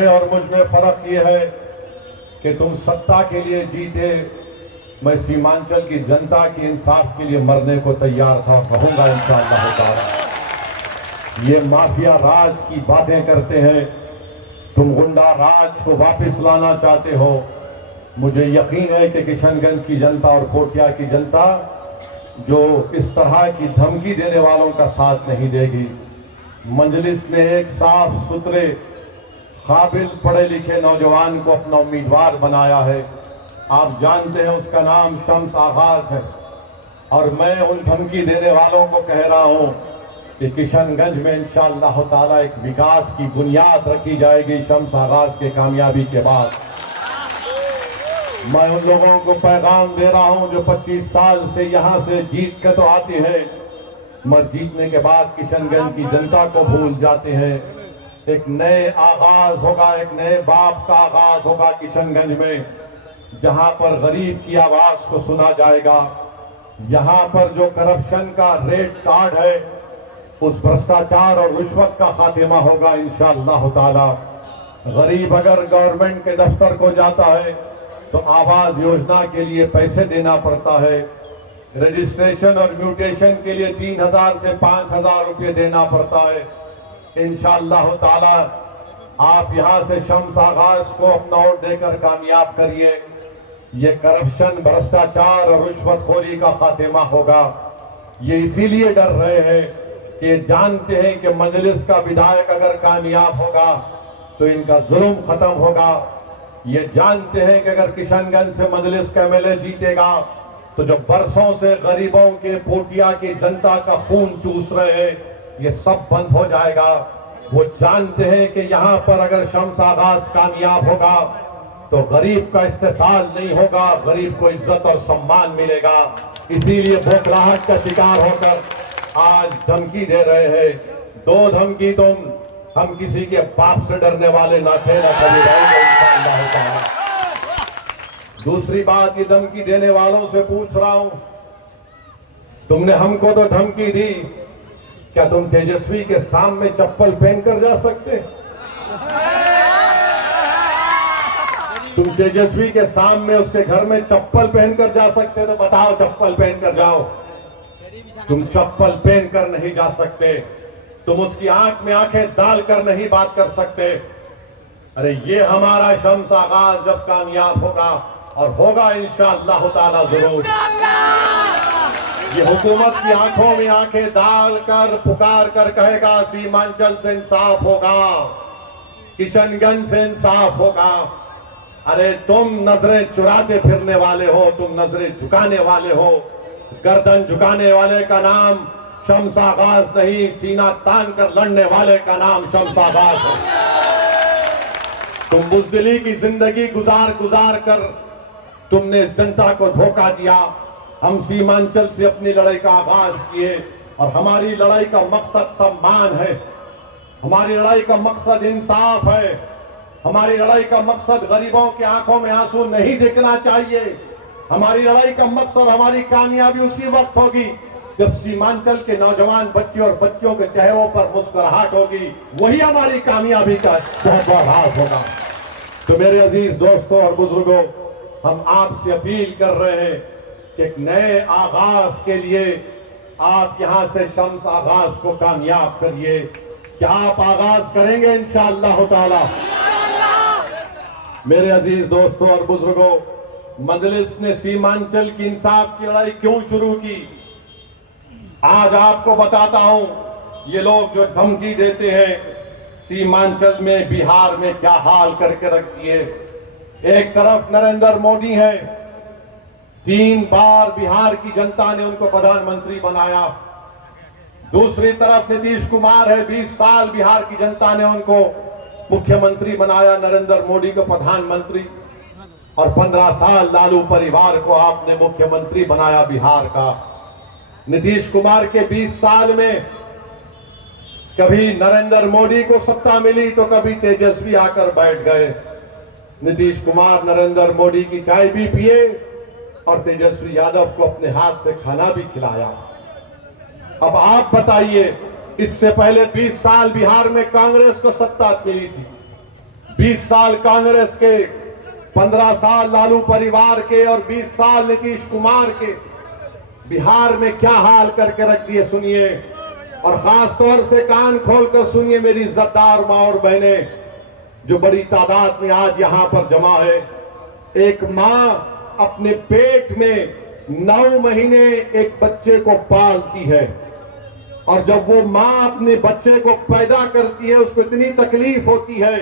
तुम्हें और मुझ में फर्क ये है कि तुम सत्ता के लिए जीते, मैं सीमांचल की जनता की इंसाफ के लिए मरने को तैयार था, कहूंगा इंशाअल्लाह ताला। ये माफिया राज की बातें करते हैं, तुम गुंडा राज को वापस लाना चाहते हो। मुझे यकीन है कि किशनगंज की जनता और कोटिया की जनता जो इस तरह की धमकी देने वालों का साथ नहीं देगी। मजलिस ने एक साफ सुथरे काबिल पढ़े लिखे नौजवान को अपना उम्मीदवार बनाया है। आप जानते हैं उसका नाम शम्स आगाज है, और मैं उन धमकी देने वालों को कह रहा हूं कि किशनगंज में इंशाअल्लाह ताला एक विकास की बुनियाद रखी जाएगी शम्स आगाज के कामयाबी के बाद। मैं उन लोगों को पैगाम दे रहा हूं जो 25 साल से यहां से जीत के तो आते हैं, मगर जीतने के बाद किशनगंज की जनता को भूल जाते हैं। एक नए आगाज होगा, एक नए बाप का आगाज होगा किशनगंज में, जहां पर गरीब की आवाज को सुना जाएगा। यहां पर जो करप्शन का रेड कार्ड है, उस भ्रष्टाचार और रिश्वत का खात्मा होगा इंशाअल्लाह ताला। गरीब अगर गवर्नमेंट के दफ्तर को जाता है तो आवास योजना के लिए पैसे देना पड़ता है, रजिस्ट्रेशन और म्यूटेशन के लिए 3000 से 5000 रुपये देना पड़ता है। इंशाअल्लाह ताला आप यहां से शम्स आगाज को अपना वोट देकर कामयाब करिए। ये करप्शन, भ्रष्टाचार और रिश्वतखोरी का खात्मा होगा। ये इसीलिए डर रहे हैं कि जानते हैं कि मजलिस का विधायक अगर कामयाब होगा तो इनका जुल्म खत्म होगा। ये जानते हैं कि अगर किशनगंज से मजलिस का एमएलए जीतेगा तो जो बरसों से गरीबों के पोटिया की जनता का खून चूस रहे हैं, ये सब बंद हो जाएगा। वो जानते हैं कि यहां पर अगर शम्स आगाज कामयाब होगा तो गरीब का इस्तेसाल नहीं होगा, गरीब को इज्जत और सम्मान मिलेगा। इसीलिए बौखलाहट का शिकार होकर आज धमकी दे रहे हैं। 2 धमकी तुम, हम किसी के बाप से डरने वाले ना थे, ना कभी रहेंगे इंशाअल्लाह ताला। दूसरी बात, ये धमकी देने वालों से पूछ रहा हूं, तुमने हमको तो धमकी दी, क्या तुम तेजस्वी के सामने चप्पल पहनकर जा सकते? तुम तेजस्वी के सामने उसके घर में चप्पल पहनकर जा सकते? तो बताओ, चप्पल पहनकर जाओ। तुम चप्पल पहनकर नहीं जा सकते, तुम उसकी आंख में आंखें डालकर नहीं बात कर सकते। अरे ये हमारा शम्स आगाज जब कामयाब होगा, और होगा इंशाअल्लाह ताला जरूर, ये हुकूमत की आंखों में आंखें डालकर पुकार कर कहेगा सीमांचल से इंसाफ होगा, किशनगंज से इंसाफ होगा। अरे तुम नजरें चुराते फिरने वाले हो, तुम नजरें झुकाने वाले हो। गर्दन झुकाने वाले का नाम शम्स आगाज नहीं, सीना तान कर लड़ने वाले का नाम शम्स आगाज है। तुम बुज़दिली की जिंदगी गुजार गुजार कर तुमने जनता को धोखा दिया। हम सीमांचल से अपनी लड़ाई का आगाज किए, और हमारी लड़ाई का मकसद सम्मान है, हमारी लड़ाई का मकसद इंसाफ है, हमारी लड़ाई का मकसद गरीबों की आंखों में आंसू नहीं दिखना चाहिए। हमारी लड़ाई का मकसद, हमारी कामयाबी उसी वक्त होगी जब सीमांचल के नौजवान बच्चे और बच्चियों के चेहरों पर मुस्कुराहट होगी, वही हमारी कामयाबी का बहुत बड़ा राज होगा। तो मेरे अजीज दोस्तों और बुजुर्गों, हम आपसे अपील कर रहे हैं कि एक नए आगाज के लिए आप यहां से शम्स आगाज को कामयाब करिए। क्या आप आगाज करेंगे इंशाअल्लाह ताला? मेरे अजीज दोस्तों और बुजुर्गों, मजलिस ने सीमांचल की इंसाफ की लड़ाई क्यों शुरू की, आज आपको बताता हूं। ये लोग जो धमकी देते हैं, सीमांचल में, बिहार में क्या हाल करके रख दिए। एक तरफ नरेंद्र मोदी है, 3 बार बिहार की जनता ने उनको प्रधानमंत्री बनाया। दूसरी तरफ नीतीश कुमार है, 20 साल बिहार की जनता ने उनको मुख्यमंत्री बनाया, नरेंद्र मोदी को प्रधानमंत्री, और 15 साल लालू परिवार को आपने मुख्यमंत्री बनाया बिहार का। नीतीश कुमार के 20 साल में कभी नरेंद्र मोदी को सत्ता मिली तो कभी तेजस्वी आकर बैठ गए। नीतीश कुमार नरेंद्र मोदी की चाय भी पिए और तेजस्वी यादव को अपने हाथ से खाना भी खिलाया। अब आप बताइए, इससे पहले 20 साल बिहार में कांग्रेस को सत्ता मिली थी, 20 साल कांग्रेस के, 15 साल लालू परिवार के और 20 साल नीतीश कुमार के बिहार में क्या हाल करके रख दिए सुनिए। और खास तौर से कान खोलकर सुनिए मेरी इज्जतदार मां और बहनें जो बड़ी तादाद में आज यहां पर जमा है। एक मां अपने पेट में 9 महीने एक बच्चे को पालती है और जब वो मां अपने बच्चे को पैदा करती है उसको इतनी तकलीफ होती है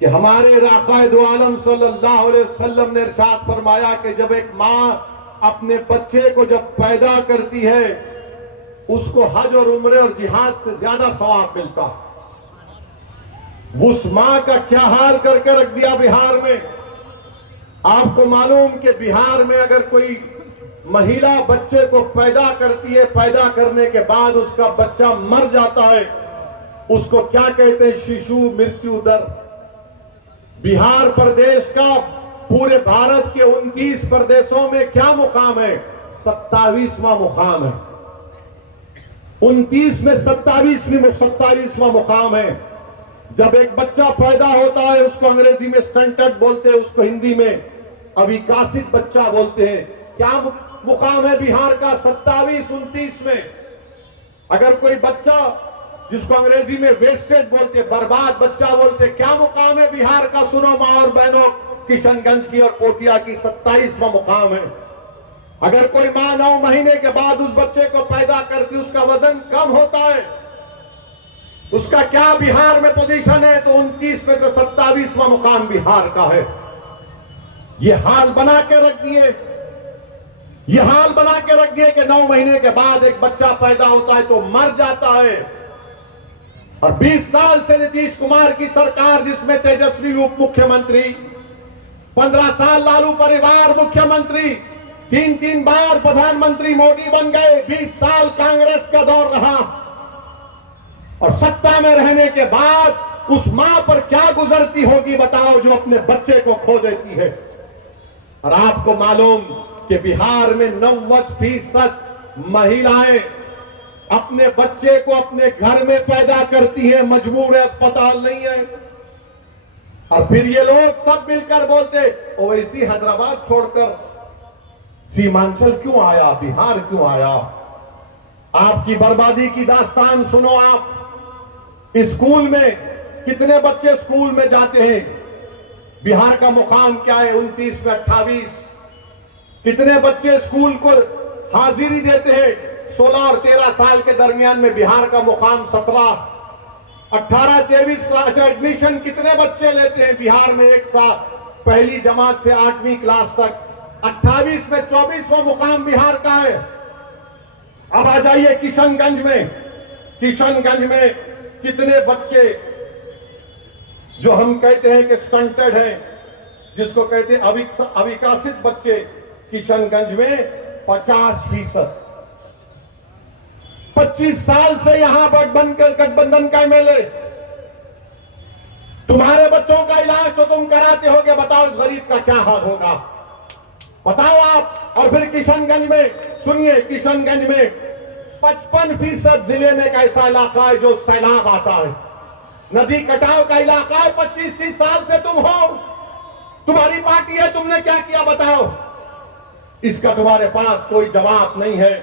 कि हमारे राक़ाए दो आलम सल्लल्लाहु अलैहि वसल्लम ने इरशाद फरमाया कि जब एक मां अपने बच्चे को जब पैदा करती है उसको हज और उम्रे और जिहाद से ज्यादा सवाब मिलता है। उस मां का क्या हाल करके रख दिया बिहार में। आपको मालूम कि बिहार में अगर कोई महिला बच्चे को पैदा करती है, पैदा करने के बाद उसका बच्चा मर जाता है, उसको क्या कहते हैं? शिशु मृत्यु दर। बिहार प्रदेश का पूरे भारत के 29 प्रदेशों में क्या मुकाम है? 27वां मुकाम है। 29 में 27वां मुकाम है। जब एक बच्चा पैदा होता है उसको अंग्रेजी में स्टंटेड बोलते हैं, उसको हिंदी में अविकसित बच्चा बोलते हैं। क्या मुकाम है बिहार का? 27-29 में। अगर कोई बच्चा जिसको अंग्रेजी में वेस्टेज बोलते, बर्बाद बच्चा बोलते, क्या मुकाम है बिहार का? सुनो मां और बहनों, किशनगंज की और कोटिया की 27वां मुकाम है। अगर कोई मां 9 महीने के बाद उस बच्चे को पैदा करती, उसका वजन कम होता है, उसका क्या बिहार में पोजीशन है? तो 29 में से 27वां मुकाम बिहार का है। ये हाल बना के रख दिए, ये हाल बना के रख दिए कि 9 महीने के बाद एक बच्चा पैदा होता है तो मर जाता है। और 20 साल से नीतीश कुमार की सरकार, जिसमें तेजस्वी उप मुख्यमंत्री, 15 साल लालू परिवार मुख्यमंत्री, 3 बार प्रधानमंत्री मोदी बन गए, 20 साल कांग्रेस का दौर रहा और सत्ता में रहने के बाद उस मां पर क्या गुजरती होगी बताओ, जो अपने बच्चे को खो देती है। और आपको मालूम कि बिहार में 90% महिलाएं अपने बच्चे को अपने घर में पैदा करती हैं, मजबूर है, अस्पताल नहीं है। और फिर ये लोग सब मिलकर बोलते ओवैसी हैदराबाद छोड़कर सीमांचल क्यों आया, बिहार क्यों आया? आपकी बर्बादी की दास्तान सुनो आप। स्कूल में कितने बच्चे स्कूल में जाते हैं? बिहार का मुकाम क्या है? 29 में 28। कितने बच्चे स्कूल को हाजिरी देते हैं? 16 और 13 साल के दरमियान में बिहार का मुकाम 17। 18-23 साल एडमिशन कितने बच्चे लेते हैं बिहार में एक साल, पहली जमात से 8वीं क्लास तक? 28 में 24वां मुकाम बिहार का है। अब आ जाइए किशनगंज में। किशनगंज में कितने बच्चे जो हम कहते हैं कि स्टंटेड हैं, जिसको कहते हैं अविकसित बच्चे, किशनगंज में 50%। 25 साल से यहां पर बनकर गठबंधन का एमएलए, तुम्हारे बच्चों का इलाज तो तुम कराते होगे, बताओ इस गरीब का क्या हाल होगा, बताओ आप। और फिर किशनगंज में सुनिए, किशनगंज में 55% जिले में एक ऐसा इलाका है जो सैलाब आता है, नदी कटाव का इलाका है। 25-30 साल से तुम हो, तुम्हारी पार्टी है, तुमने क्या किया बताओ? इसका तुम्हारे पास कोई जवाब नहीं है।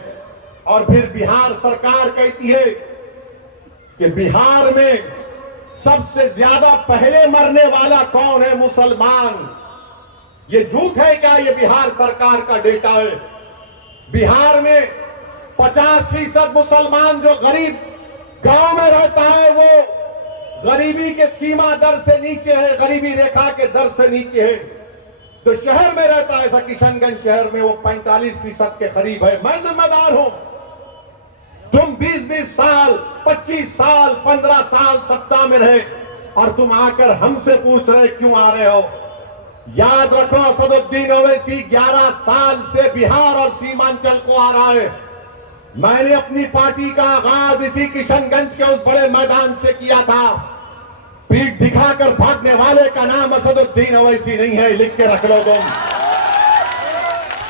और फिर बिहार सरकार कहती है कि बिहार में सबसे ज्यादा पहले मरने वाला कौन है? मुसलमान। ये झूठ है क्या? ये बिहार सरकार का डेटा है। बिहार में 50% मुसलमान जो गरीब गांव में रहता है वो गरीबी के सीमा दर से नीचे है, गरीबी रेखा के दर से नीचे है। जो शहर में रहता है, ऐसा किशनगंज शहर में, वो 45% के करीब है। मैं जिम्मेदार हूं। तुम 20-20 साल, 25 साल, 15 साल सत्ता में रहे और तुम आकर हमसे पूछ रहे क्यों आ रहे हो? याद रखो, असदुद्दीन ओवैसी 11 साल से बिहार और सीमांचल को आ रहा है। मैंने अपनी पार्टी का आगाज इसी किशनगंज के उस बड़े मैदान से किया था। पीठ दिखाकर भागने वाले का नाम असदुद्दीन ओवैसी नहीं है, लिख के रख लो तुम।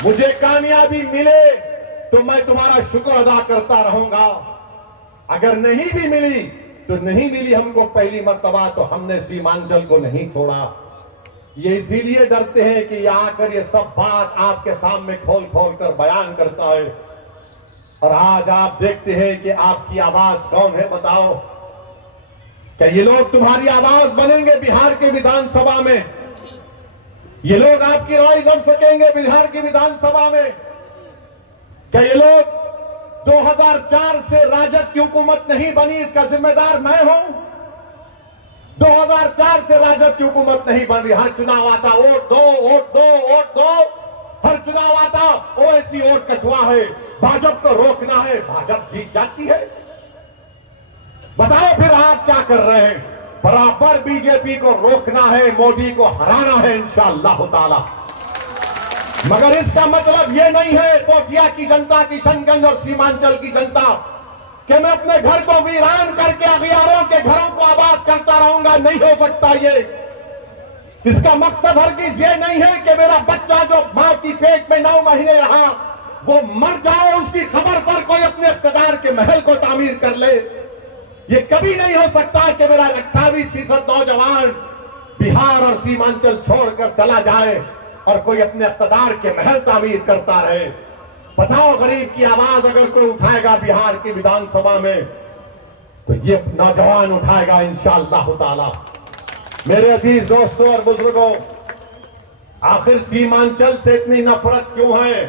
मुझे कामयाबी मिले तो मैं तुम्हारा शुक्र अदा करता रहूंगा, अगर नहीं भी मिली तो नहीं मिली हमको पहली मर्तबा तो हमने सीमांचल को नहीं छोड़ा। ये इसीलिए डरते हैं कि आकर ये सब बात आपके सामने खोल खोल कर बयान करता है। और आज आप देखते हैं कि आपकी आवाज कौन है, बताओ। क्या ये लोग तुम्हारी आवाज बनेंगे बिहार के विधानसभा में? ये लोग आपकी राय लड़ सकेंगे बिहार की विधानसभा में? क्या ये लोग 2004 से राजद की हुकूमत नहीं बनी, इसका जिम्मेदार मैं हूं। 2004 से राजद की हुकूमत नहीं बन रही। हर चुनाव आता वोट दो, वोट दो, वोट दो। हर चुनाव आता ओवैसी वोट कटवा है, भाजपा को रोकना है, भाजपा जीत जाती है। बताओ फिर आप क्या कर रहे हैं? बराबर बीजेपी को रोकना है, मोदी को हराना है इंशाअल्लाह ताला। मगर इसका मतलब यह नहीं है पोठिया की जनता, किशनगंज और सीमांचल की जनता कि मैं अपने घर को वीरान करके अगियारों के घरों को आबाद करता रहूंगा। नहीं हो सकता ये। इसका मकसद हरगिज ये नहीं है कि मेरा बच्चा जो मां की पेट में 9 महीने रहा वो मर जाए, उसकी खबर पर कोई अपने इख्तियार के महल को तामीर कर ले। ये कभी नहीं हो सकता कि मेरा 28% नौजवान बिहार और सीमांचल छोड़कर चला जाए और कोई अपने इख्तियार के महल तामीर करता रहे। बताओ, गरीब की आवाज अगर कोई उठाएगा बिहार की विधानसभा में तो ये नौजवान उठाएगा इंशाअल्लाह ताला। मेरे अजीज दोस्तों और बुजुर्गों, आखिर सीमांचल से इतनी नफरत क्यों है?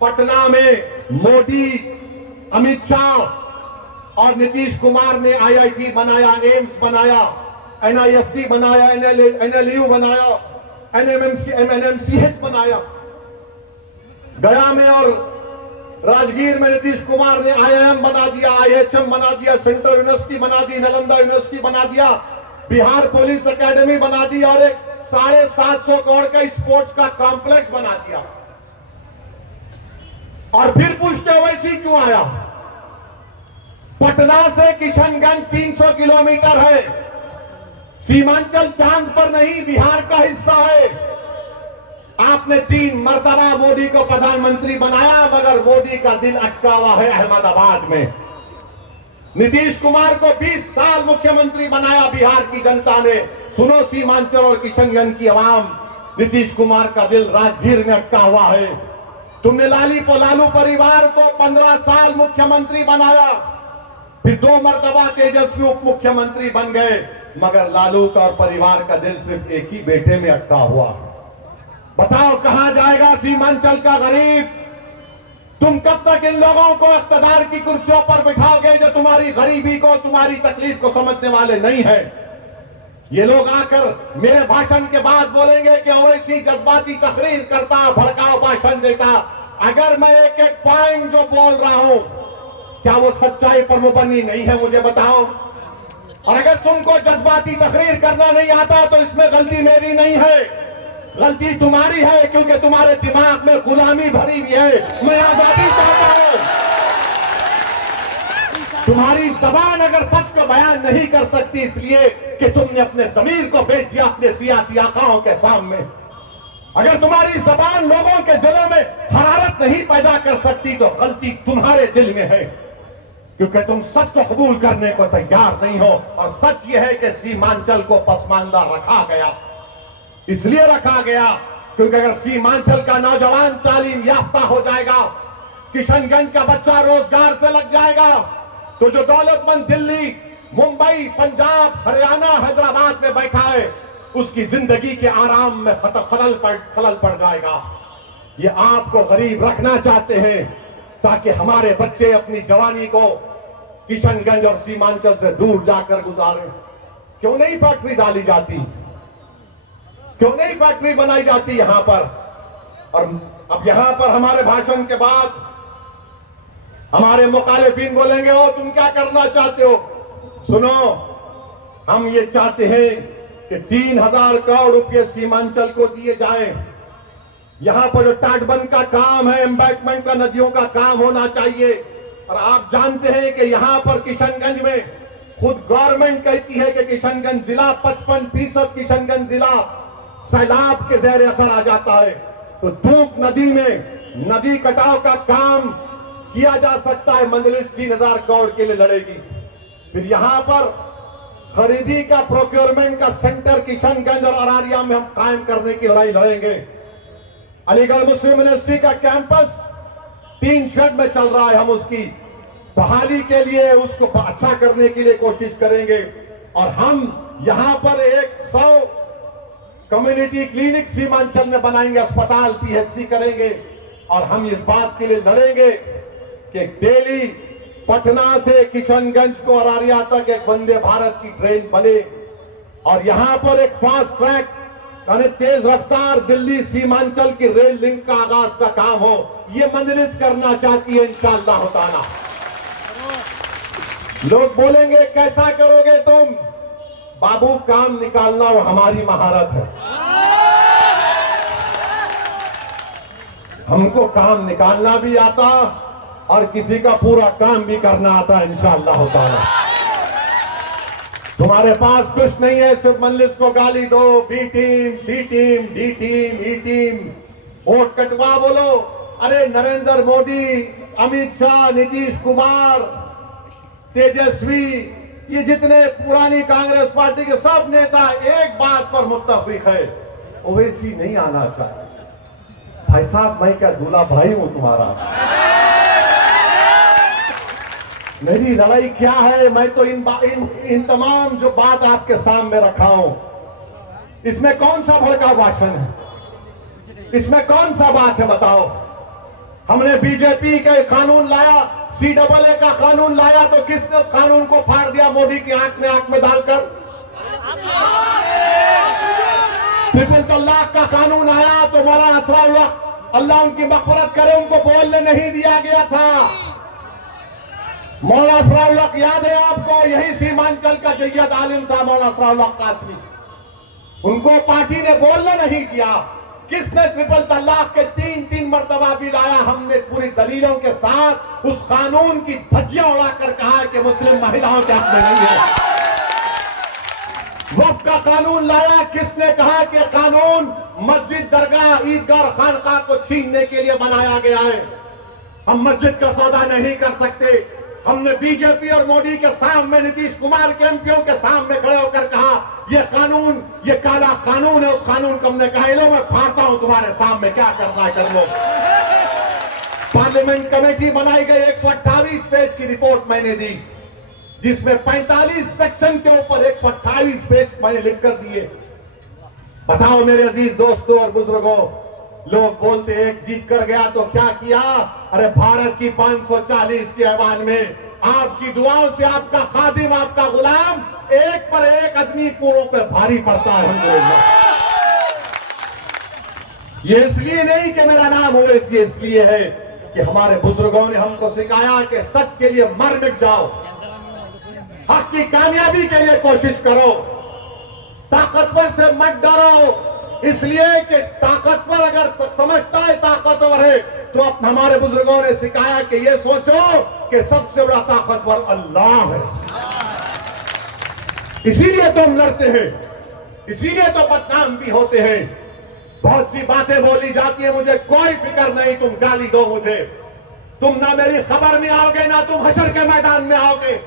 पटना में मोदी, अमित शाह और नीतीश कुमार ने IIT बनाया, एम्स बनाया, NIFT बनाया, NLU बनाया, NMCH बनाया। गया में और राजगीर में नीतीश कुमार ने IIM बना दिया, IHM बना दिया, सेंट्रल यूनिवर्सिटी बना दी, नालंदा यूनिवर्सिटी बना दिया, बिहार पुलिस एकेडमी बना दी और एक 750 करोड़ का स्पोर्ट्स का कॉम्प्लेक्स बना दिया। और फिर पूछते ओवैसी क्यों आया? पटना से किशनगंज 300 किलोमीटर है। सीमांचल चांद पर नहीं, बिहार का हिस्सा है। आपने 3 मर्तबा मोदी को प्रधानमंत्री बनाया, मगर मोदी का दिल अटका हुआ है अहमदाबाद में। नीतीश कुमार को 20 साल मुख्यमंत्री बनाया बिहार की जनता ने। सुनो सीमांचल और किशनगंज की आवाम, नीतीश कुमार का दिल राजगीर में अटका हुआ है। तुमने लालू परिवार को 15 साल मुख्यमंत्री बनाया, फिर 2 मर्तबा तेजस्वी उप मुख्यमंत्री बन गए, मगर लालू का और परिवार का दिल सिर्फ एक ही बेटे में अटका हुआ। बताओ कहां जाएगा सीमांचल का गरीब? तुम कब तक इन लोगों को इख्तियार की कुर्सियों पर बिठाओगे जो तुम्हारी गरीबी को, तुम्हारी तकलीफ को समझने वाले नहीं है? ये लोग आकर मेरे भाषण के बाद बोलेंगे कि ओवैसी जज्बाती तकरीर करता, भड़काऊ भाषण देता। अगर मैं एक एक पॉइंट जो बोल रहा हूं, क्या वो सच्चाई पर मुबन्नी नहीं है? मुझे बताओ। और अगर तुमको जज्बाती तकरीर करना नहीं आता तो इसमें गलती मेरी नहीं है, गलती तुम्हारी है, क्योंकि तुम्हारे दिमाग में गुलामी भरी हुई है। मैं आजादी चाहता हूं। तुम्हारी जबान अगर सच को बयान नहीं कर सकती इसलिए कि तुमने अपने जमीर को बेच दिया अपने सियासी आकाओं के सामने। अगर तुम्हारी जबान लोगों के दिलों में हरारत नहीं पैदा कर सकती तो गलती तुम्हारे दिल में है, क्योंकि तुम सच को कबूल करने को तैयार नहीं हो। और सच यह है कि सीमांचल को पसमानदा रखा गया। इसलिए रखा गया क्योंकि अगर सीमांचल का नौजवान तालीम याफ्ता हो जाएगा, किशनगंज का बच्चा रोजगार से लग जाएगा, तो जो दौलतमंद दिल्ली, मुंबई, पंजाब, हरियाणा, हैदराबाद में बैठा है उसकी जिंदगी के आराम में खलल पड़ जाएगा। ये आपको गरीब रखना चाहते हैं ताकि हमारे बच्चे अपनी जवानी को किशनगंज और सीमांचल से दूर जाकर गुजारें। क्यों नहीं फैक्ट्री डाली जाती? क्यों नहीं फैक्ट्री बनाई जाती यहां पर? और अब यहां पर हमारे भाषण के बाद हमारे मुखालिफिन बोलेंगे, ओ तुम क्या करना चाहते हो? सुनो, हम ये चाहते हैं कि 3000 करोड़ रुपए सीमांचल को दिए जाएं। यहां पर जो तटबंध का काम है, एम्बैंकमेंट का, नदियों का काम होना चाहिए। और आप जानते हैं कि यहां पर किशनगंज में खुद गवर्नमेंट कहती है कि किशनगंज जिला 55% किशनगंज जिला सैलाब के ज़ेर असर आ जाता है। तो दूक नदी में नदी कटाव का काम किया जा सकता है। मंजलिस 3000 करोड़ के लिए लड़ेगी। फिर यहां पर खरीदी का प्रोक्योरमेंट का सेंटर किशनगंज और अरारिया में हम कायम करने की लड़ाई लड़ेंगे। अलीगढ़ मुस्लिम यूनिवर्सिटी का कैंपस 3 शेड में चल रहा है, हम उसकी बहाली के लिए, उसको अच्छा करने के लिए कोशिश करेंगे। और हम यहां पर 100 कम्युनिटी क्लिनिक सीमांचल में बनाएंगे, अस्पताल पीएचसी करेंगे। और हम इस बात के लिए लड़ेंगे कि डेली पटना से किशनगंज को अरारिया तक एक वंदे भारत की ट्रेन बने और यहां पर एक फास्ट ट्रैक यानी तेज रफ्तार दिल्ली सीमांचल की रेल लिंक का आगाज का काम हो। ये मजलिस करना चाहती है इंशाअल्लाह ताला। लोग बोलेंगे कैसा करोगे तुम? बाबू काम निकालना वो हमारी महारत है। हमको काम निकालना भी आता और किसी का पूरा काम भी करना आता है इंशाअल्लाह ताला। तुम्हारे पास कुछ नहीं है, सिर्फ मजलिस को गाली दो, बी टीम, सी टीम, डी टीम, ई टीम, वोट कटवा बोलो। अरे नरेंद्र मोदी, अमित शाह, नीतीश कुमार, तेजस्वी, ये जितने पुरानी कांग्रेस पार्टी के सब नेता एक बात पर मुत्तफिक है, ओवैसी नहीं आना चाहिए। भाई साहब, मैं क्या दूल्हा भाई हूं तुम्हारा? मेरी लड़ाई क्या है? मैं तो इन तमाम जो बात आपके सामने रखा हूं, इसमें कौन सा भड़का भाषण है? इसमें कौन सा बात है बताओ? हमने बीजेपी का कानून लाया, CAA का कानून लाया, तो किसने उस कानून को फाड़ दिया मोदी की आंख में डालकर? ट्रिपल तलाक का कानून आया तो मौलाना असराउल्लाह, अल्लाह उनकी मग़फ़िरत करे, उनको बोलने नहीं दिया गया था। मौलाना असराउल्लाह याद है आपको? यही सीमांचल का जय्यद आलिम था मौलाना असराउल्लाह कासमी। उनको पार्टी ने बोलने नहीं दिया। किसने ट्रिपल तलाक के 3 मरतबा भी लाया? हमने पूरी दलीलों के साथ उस कानून की धज्जियां उड़ाकर कहा कि मुस्लिम महिलाओं के हक में नहीं है। वक्फ का कानून लाया, किसने कहा कि कानून मस्जिद, दरगाह, ईदगाह, खानकाह को छीनने के लिए बनाया गया है, हम मस्जिद का सौदा नहीं कर सकते। हमने बीजेपी और मोदी के सामने, नीतीश कुमार के एमपीओ के सामने खड़े होकर कहा ये कानून, ये काला कानून है। उस कानून को हमने कहा लो मैं फाड़ता हूं तुम्हारे सामने, क्या करना है कर लो। पार्लियामेंट कमेटी बनाई गई, 128 पेज की रिपोर्ट मैंने दी, जिसमें 45 सेक्शन के ऊपर 128 पेज मैंने लिख कर दिए। बताओ मेरे अजीज दोस्तों और बुजुर्गों, लोग बोलते एक जीत कर गया तो क्या किया? अरे भारत की 540 के ऐवान में आपकी दुआओं से आपका खादिम, आपका गुलाम एक पर एक आदमी पूरों पर भारी पड़ता है। ये इसलिए नहीं कि मेरा नाम ओवैसी, इसलिए है कि हमारे बुजुर्गों ने हमको सिखाया कि सच के लिए मर मिट जाओ, हक की कामयाबी के लिए कोशिश करो, ताकतवर से मत डरो। इसलिए कि ताकतवर अगर समझता है ताकतवर है, तो अब हमारे बुजुर्गों ने सिखाया कि ये सोचो कि सबसे बड़ा ताकतवर अल्लाह है। इसीलिए तुम लड़ते हैं, इसीलिए तो बदनाम भी होते हैं। बहुत सी बातें बोली जाती है, मुझे कोई फिक्र नहीं, तुम गाली दो मुझे, तुम ना मेरी खबर में आओगे ना तुम हशर के मैदान में आओगे।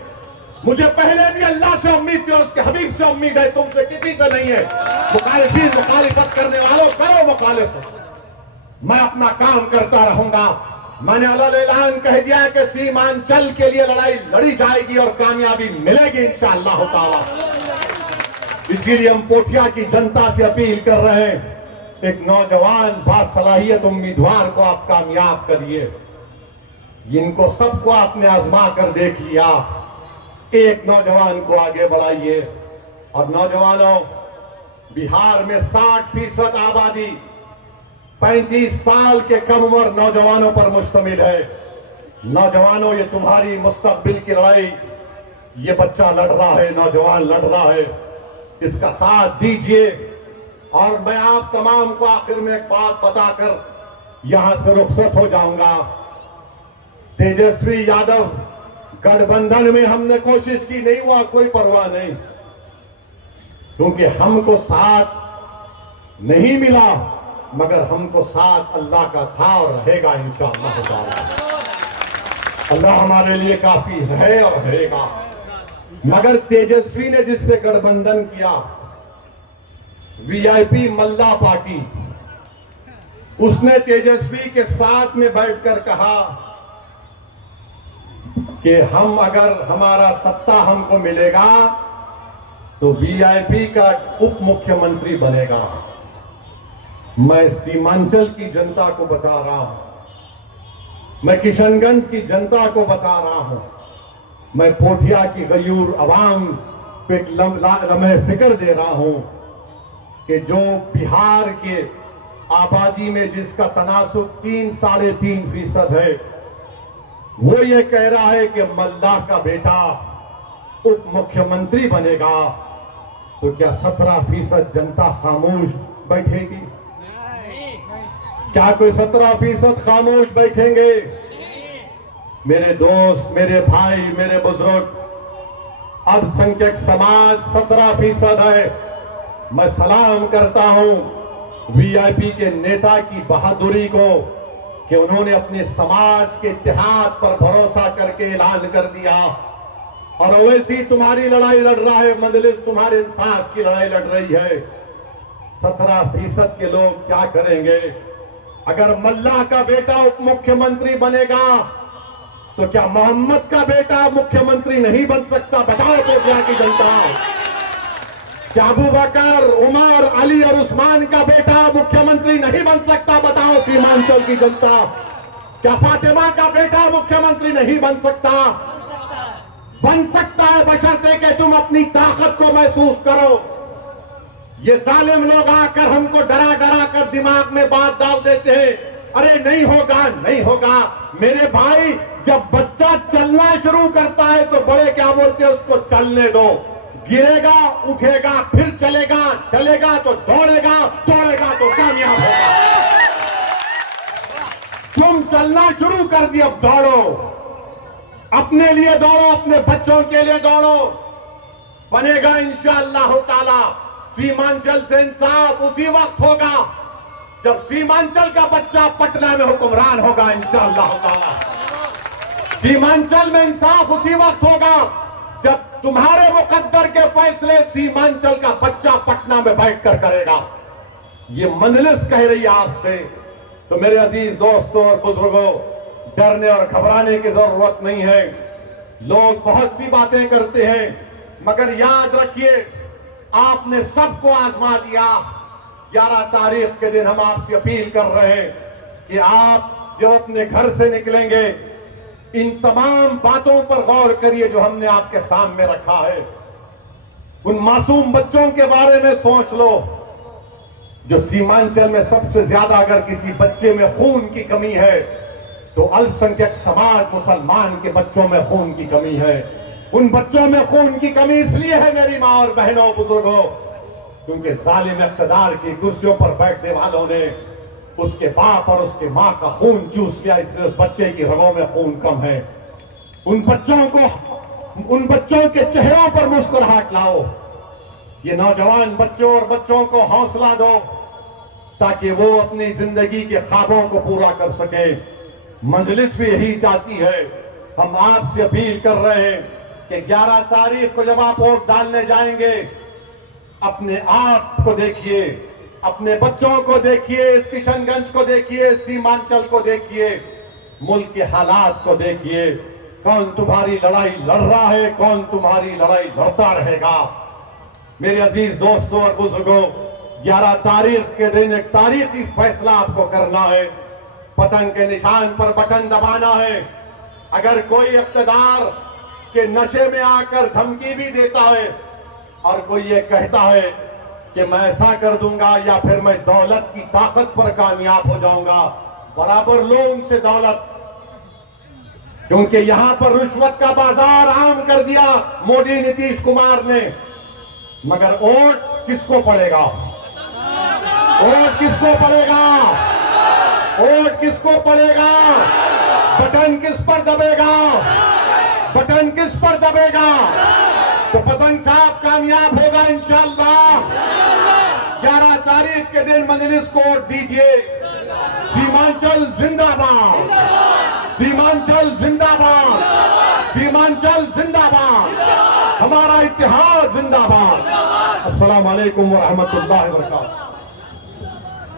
मुझे पहले भी अल्लाह से उम्मीद थी और उसके हबीब से उम्मीद है, तुमसे किसी से नहीं है। मुखालिफत करने वालों करो मुखालिफत, मैं अपना काम करता रहूंगा। मैंने ऐलान कह दिया है कि सीमांचल के लिए लड़ाई लड़ी जाएगी और कामयाबी मिलेगी इंशाअल्लाह ताला। इसलिए हम पोठिया की जनता से अपील कर रहे हैं, एक नौजवान बासलाहियत उम्मीदवार को आप कामयाब करिए। इनको सबको आपने आजमा कर देख लिया, एक नौजवान को आगे बढ़ाइए। और नौजवानों, बिहार में 60% आबादी 35 साल के कम उम्र नौजवानों पर मुश्तमिल है। नौजवानों, ये तुम्हारी मुस्तकबिल की लड़ाई, ये बच्चा लड़ रहा है, नौजवान लड़ रहा है, इसका साथ दीजिए। और मैं आप तमाम को आखिर में एक बात बताकर यहां से रुखसत हो जाऊंगा। तेजस्वी यादव गठबंधन में हमने कोशिश की, नहीं हुआ, कोई परवाह नहीं, क्योंकि हमको साथ नहीं मिला, मगर हमको साथ अल्लाह का था और रहेगा इंशाअल्लाह ताला। अल्लाह हमारे लिए काफी है और रहेगा। मगर तेजस्वी ने जिससे गठबंधन किया, वीआईपी मल्ला पार्टी, उसने तेजस्वी के साथ में बैठकर कहा कि हम अगर हमारा सत्ता हमको मिलेगा तो वीआईपी का उप मुख्यमंत्री बनेगा। मैं सीमांचल की जनता को बता रहा हूं, मैं किशनगंज की जनता को बता रहा हूं, मैं पोठिया की गयूर अवाम पे लम्हे फिक्र दे रहा हूं कि जो बिहार के आबादी में जिसका तनासुब 3-3.5% है, वो ये कह रहा है कि मल्लाह का बेटा उप मुख्यमंत्री बनेगा, तो क्या 17% जनता खामोश बैठेगी? क्या कोई 17% खामोश बैठेंगे? मेरे दोस्त, मेरे भाई, मेरे बुजुर्ग, अल्पसंख्यक समाज 17% है। मैं सलाम करता हूं वीआईपी के नेता की बहादुरी को कि उन्होंने अपने समाज के इत्तेहाद पर भरोसा करके ऐलान कर दिया। और ओवैसी तुम्हारी लड़ाई लड़ रहा है, मजलिस तुम्हारे इंसाफ की लड़ाई लड़ रही है। 17% के लोग क्या करेंगे? अगर मल्लाह का बेटा उप मुख्यमंत्री बनेगा तो क्या मोहम्मद का बेटा मुख्यमंत्री नहीं बन सकता? बताओ पोठिया की जनता। क्या अबू बकर, उमर, अली और उस्मान का बेटा मुख्यमंत्री नहीं बन सकता? बताओ सीमांचल की जनता। क्या फातिमा का बेटा मुख्यमंत्री नहीं बन सकता? बन सकता है, बशर्ते कि तुम अपनी ताकत को महसूस करो। ये जालिम लोग आकर हमको डरा डरा कर दिमाग में बात डाल देते हैं, अरे नहीं होगा, नहीं होगा। मेरे भाई, जब बच्चा चलना शुरू करता है तो बड़े क्या बोलते हैं, उसको चलने दो। गिरेगा, उठेगा, फिर चलेगा, चलेगा तो दौड़ेगा, दौड़ेगा तो कामयाब होगा। तुम चलना शुरू कर दिया, अब दौड़ो, अपने लिए दौड़ो, अपने बच्चों के लिए दौड़ो। बनेगा इंशाअल्लाह ताला। सीमांचल से इंसाफ उसी वक्त होगा जब सीमांचल का बच्चा पटना में हुक्मरान होगा इंशाअल्लाह ताला। सीमांचल में इंसाफ उसी वक्त होगा जब तुम्हारे मुकद्दर के फैसले सीमांचल का बच्चा पटना में बैठकर करेगा। ये मजलिस कह रही है आपसे। तो मेरे अजीज दोस्तों और बुजुर्गों, डरने और घबराने की जरूरत नहीं है। लोग बहुत सी बातें करते हैं, मगर याद रखिए, आपने सबको आजमा दिया। 11 तारीख के दिन हम आपसे अपील कर रहे हैं कि आप जब अपने घर से निकलेंगे, इन तमाम बातों पर गौर करिए जो हमने आपके सामने रखा है। उन मासूम बच्चों के बारे में सोच लो जो सीमांचल में सबसे ज्यादा, अगर किसी बच्चे में खून की कमी है तो अल्पसंख्यक समाज मुसलमान के बच्चों में खून की कमी है। उन बच्चों में खून की कमी इसलिए है मेरी मां और बहनों, बुजुर्गों, क्योंकि जालिम इख्तिदार की कुर्सियों पर बैठने वालों ने उसके बाप और उसके मां का खून चूस लिया, इसलिए उस बच्चे की रगों में खून कम है। उन बच्चों के चेहरों पर मुस्कुराहट लाओ। ये नौजवान बच्चों और बच्चों को हौसला दो ताकि वो अपनी जिंदगी के ख्वाबों को पूरा कर सके। मजलिस भी यही चाहती है। हम आपसे अपील कर रहे हैं कि 11 तारीख को जब आप वोट डालने जाएंगे, अपने आप को देखिए, अपने बच्चों को देखिए, इस किशनगंज को देखिए, सीमांचल को देखिए, मुल्क के हालात को देखिए। कौन तुम्हारी लड़ाई लड़ रहा है, कौन तुम्हारी लड़ाई लड़ता रहेगा। मेरे अजीज दोस्तों और बुजुर्गों, 11 तारीख के दिन एक तारीखी फैसला आपको करना है। पतंग के निशान पर बटन दबाना है। अगर कोई इख्तिदार के नशे में आकर धमकी भी देता है और कोई ये कहता है कि मैं ऐसा कर दूंगा या फिर मैं दौलत की ताकत पर कामयाब हो जाऊंगा, बराबर लो उनसे दौलत, क्योंकि यहां पर रिश्वत का बाजार आम कर दिया मोदी नीतीश कुमार ने। मगर वोट किसको पड़ेगा? वोट किसको पड़ेगा? वोट किसको पड़ेगा? बटन किस पर दबेगा? बटन किस पर दबेगा? तो पतंग साहब कामयाब होगा इंशाअल्लाह। 11 तारीख के दिन मजलिस को वोट दीजिए। सीमांचल जिंदाबाद, सीमांचल जिंदाबाद, सीमांचल जिंदाबाद। हमारा इतिहाद जिंदाबाद। अस्सलाम वालेकुम व रहमतुल्लाहि व बरकातहू।